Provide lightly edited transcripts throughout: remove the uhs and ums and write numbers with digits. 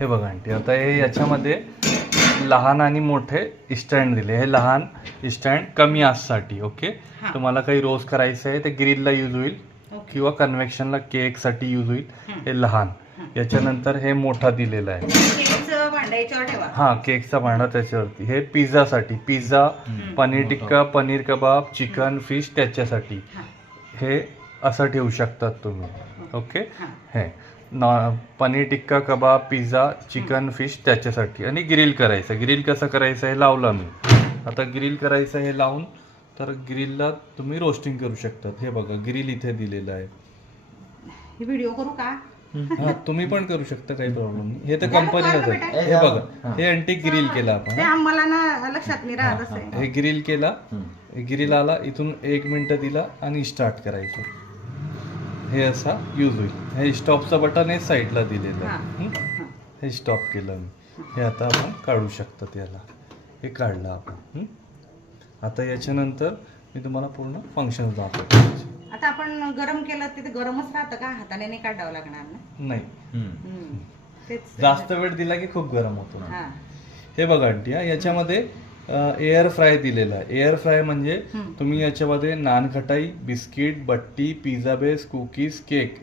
हे बघा आंटी, आता हे याच्यामध्ये लहान आणि मोठे स्टँड दिले. हे लहान स्टँड कमी आससाठी. ओके, तुम्हाला काही रोस्ट करायचं आहे ते ग्रिलला यूज होईल किंवा कन्व्हेक्शनला केकसाठी यूज होईल. हे लहान. याच्यानंतर हे मोठा दिलेला आहे. हा, केकचा भांडा त्याच्यावरती. हे पिझ्झासाठी, पिझ्झा, पनीर टिक्का, पनीर कबाब, चिकन, फिश त्याच्यासाठी. हे असं ठेवू शकतात तुम्ही. ओके, हे पनीर टिक्का, कबाब, पिझ्झा, चिकन, फिश त्याच्यासाठी. आणि ग्रिल करायचं. ग्रिल कसं करायचं हे लावलं मी. आता ग्रिल करायचं हे लावून तर ग्रिलला तुम्ही रोस्टिंग करू शकतात. हे बघा ग्रिल इथे दिलेलं आहे. व्हिडिओ करू का? हा, तुम्ही पण करू शकता, काही प्रॉब्लेम नाही. हे तर कंपनीलाच आहे. हे बघा, हे आणटी ग्रिल केला आपण. ते आम्हाला ना लक्षात नाही राहत असं. हे ग्रिल केला, ग्रिल आला, इथून 1 मिनिट दिला आणि स्टार्ट करायचं. हे असा यूज होईल. हे स्टॉपचं बटन हे साईडला दिलेलं आहे. हे स्टॉप केलं मी. हे आता आपण काढू शकतो त्याला. हे काढलं आपण. आता याच्यानंतर मी तुम्हाला पूर्ण फंक्शन दाखवतो. आता आपण गरम केलं तिथे गरमच राहतं का? हाताने नाही काढावं लागणार ना? नाही, जास्त वेळ दिला की खूप गरम होतो. हा. हे बघा आंटी, याच्यामध्ये एअर फ्राय दिलेला आहे. एअर फ्राय म्हणजे तुम्ही याच्यामध्ये नानखटाई, बिस्किट, बट्टी, pizza base, cookies, cake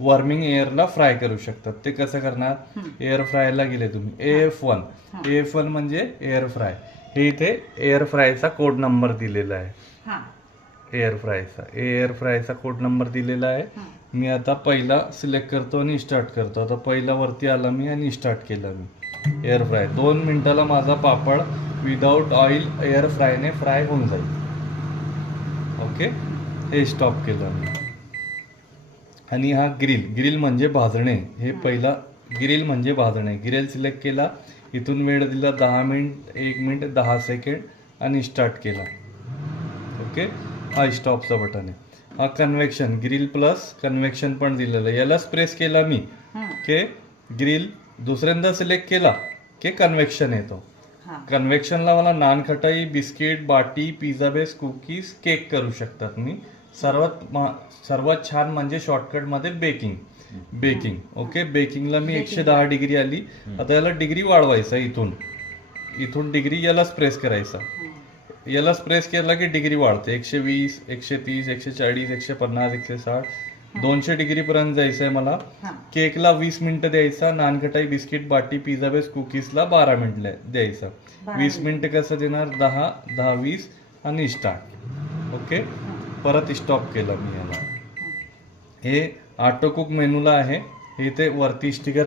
warming एअरला फ्राय करू शकतात. ते कसं करणार? एअर फ्रायला गेले तुम्ही, AF1 म्हणजे एअर फ्राय. हे इथे एअर फ्रायचा कोड नंबर दिलेला आहे. एअर फ्रायचा कोड नंबर दिलेला आहे. मी आता पहिला सिलेक्ट करतो आणि स्टार्ट करतो. आता पहिला वरती आला मी आणि स्टार्ट केला मी. एअर फ्राय 2 मिनिटाला माझा पापड विदाउट ऑइल एअर फ्रायने फ्राय होऊन जाईल. ओके, हे स्टॉप केलं मी. आणि हा ग्रिल म्हणजे भाजणे. हे पहिला ग्रिल म्हणजे भाजणे. ग्रिल सिलेक्ट केला, इथून वेळ दिला 10 मिनिट, 1 मिनिट 10 सेकंड आणि स्टार्ट केला. ओके, हा स्टॉपचा बटन आहे. हा कन्व्हेक्शन, ग्रिल प्लस कन्व्हेक्शन पण दिलेलं आहे. यालाच प्रेस केला मी की ग्रिल, दुसऱ्यांदा सिलेक्ट केला की कन्व्हेक्शन येतो. कन्व्हेक्शनला मला नानखटाई, बिस्किट, बाटी, पिझ्झा बेस, कुकीज, केक करू शकतात मी. सर्वात छान म्हणजे शॉर्टकट मध्ये बेकिंग. ओके, बेकिंगला मी 110 डिग्री आली. आता याला डिग्री वाढवायचा. इथून डिग्री यालाच प्रेस करायचा. यालाच प्रेस केला की डिग्री वाढते. 120, 130, 140, 150, 160, 200 डिग्री पर्यंत जायचंय मला. केकला 20 मिनिटं द्यायचा. नानखटाई, बिस्किट, बाटी, पिझ्झा बेस, कुकीजला 12 मिनिटं द्यायचं. 20 मिनिटं कसं देणार? 10, 20 आणि स्टार्ट. ओके, परत स्टॉप केलं मी याला. हे ऑटो कुक मेनूला आहे. हे ते वरती स्टिकर